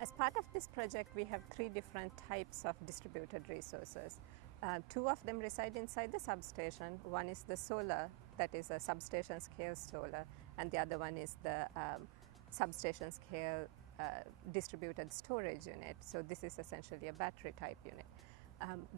As part of this project, we have three different types of distributed resources. Two of them reside inside the substation. One is the solar, that is a substation scale solar, and the other one is the substation scale distributed storage unit. So this is essentially a battery type unit.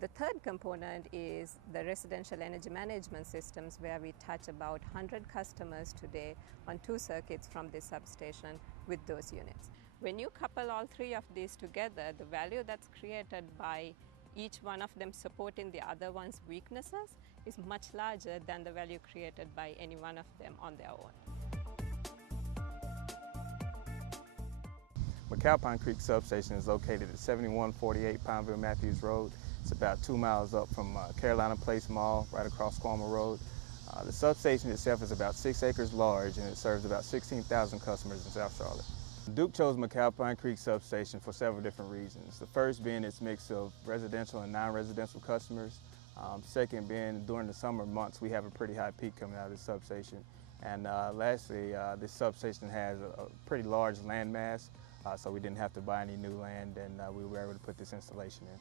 The third component is the residential energy management systems, where we touch about 100 customers today on 2 circuits from this substation with those units. When you couple all three of these together, the value that's created by each one of them supporting the other one's weaknesses is much larger than the value created by any one of them on their own. McAlpine Creek Substation is located at 7148 Pineville Matthews Road. It's about 2 miles up from Carolina Place Mall, right across Squammer Road. The substation itself is about 6 acres large, and it serves about 16,000 customers in South Charlotte. Duke chose McAlpine Creek Substation for several different reasons. The first being its mix of residential and non-residential customers. Second being during the summer months we have a pretty high peak coming out of this substation. And lastly, this substation has a pretty large land mass, so we didn't have to buy any new land, and we were able to put this installation in.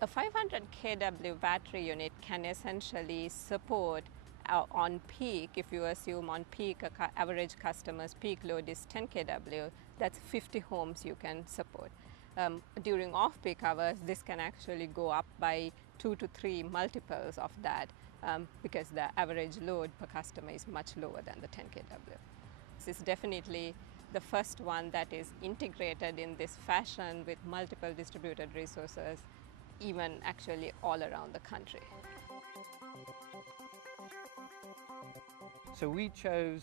A 500 kW battery unit can essentially support on peak, if you assume on peak average customer's peak load is 10 kW, that's 50 homes you can support. During off-peak hours, this can actually go up by 2 to 3 multiples of that because the average load per customer is much lower than the 10 kW. This is definitely the first one that is integrated in this fashion with multiple distributed resources, even actually all around the country. So we chose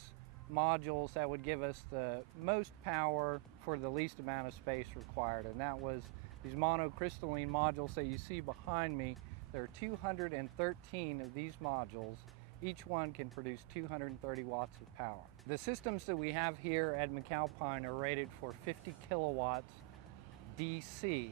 modules that would give us the most power for the least amount of space required, and that was these monocrystalline modules that you see behind me. There are 213 of these modules. Each one can produce 230 watts of power. The systems that we have here at McAlpine are rated for 50 kilowatts DC.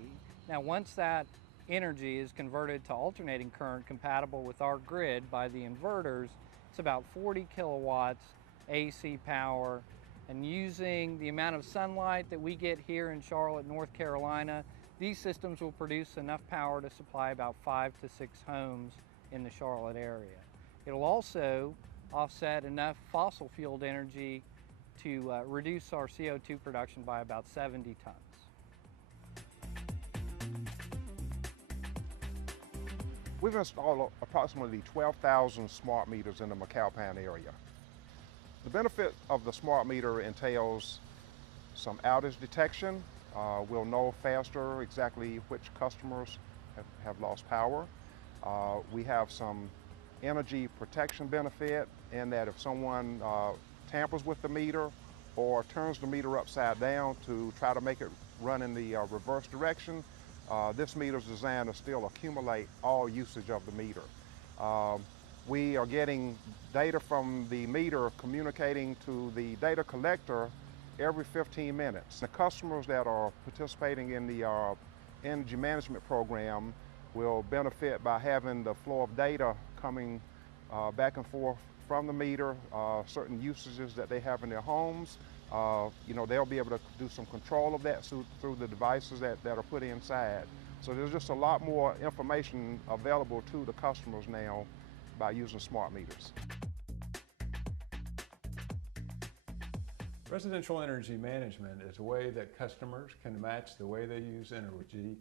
Now once that energy is converted to alternating current compatible with our grid by the inverters, it's about 40 kilowatts AC power. And using the amount of sunlight that we get here in Charlotte, North Carolina, these systems will produce enough power to supply about 5 to 6 homes in the Charlotte area. It'll also offset enough fossil fueled energy to reduce our CO2 production by about 70 tons. We've installed approximately 12,000 smart meters in the McAlpine area. The benefit of the smart meter entails some outage detection. We'll know faster exactly which customers have lost power. We have some energy protection benefit in that if someone tampers with the meter or turns the meter upside down to try to make it run in the reverse direction, this meter is designed to still accumulate all usage of the meter. We are getting data from the meter communicating to the data collector every 15 minutes. The customers that are participating in the energy management program will benefit by having the flow of data coming back and forth from the meter, certain usages that they have in their homes. They'll be able to do some control of that through the devices that are put inside. So there's just a lot more information available to the customers now by using smart meters. Residential energy management is a way that customers can match the way they use energy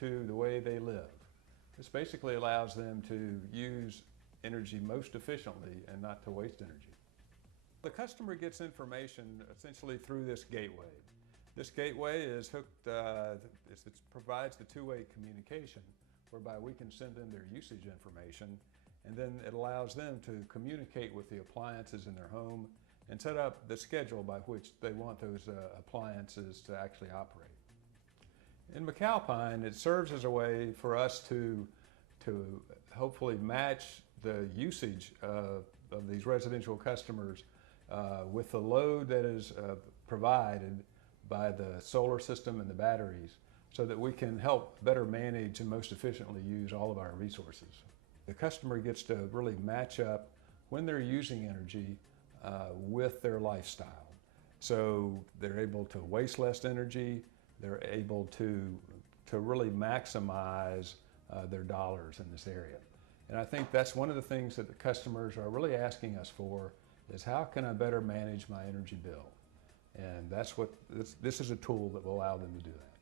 to the way they live. This basically allows them to use energy most efficiently and not to waste energy. The customer gets information essentially through this gateway. This gateway is hooked, it provides the two-way communication whereby we can send them their usage information, and then it allows them to communicate with the appliances in their home and set up the schedule by which they want those appliances to actually operate. In McAlpine, it serves as a way for us to hopefully match the usage of these residential customers with the load that is provided by the solar system and the batteries, so that we can help better manage and most efficiently use all of our resources. The customer gets to really match up when they're using energy with their lifestyle. So they're able to waste less energy, they're able to really maximize their dollars in this area. And I think that's one of the things that the customers are really asking us for, is how can I better manage my energy bill? And that's what this is a tool that will allow them to do that.